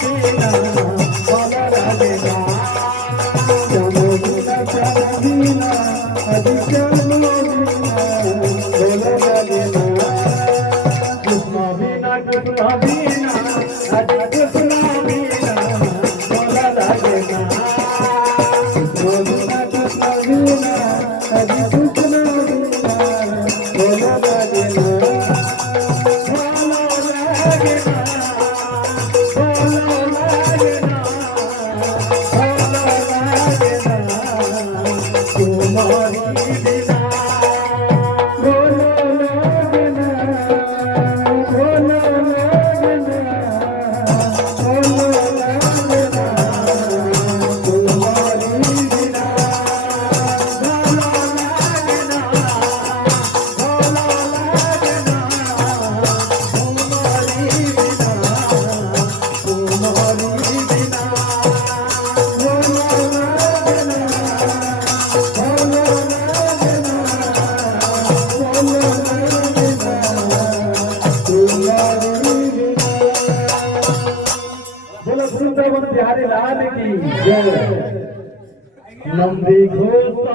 বিনা ভালো লাগে না জানো বিনা জানো বিনা আদি জানো বিনা ভালো লাগে না কৃষ্ণ বিনা কৃষ্ণ বিনা আদি কৃষ্ণ বিনা ভালো লাগে না কৃষ্ণ বিনা কৃষ্ণ বিনা আদি কৃষ্ণ বিনা ভালো লাগে না बिहारी लाल की जय नंदी घोष।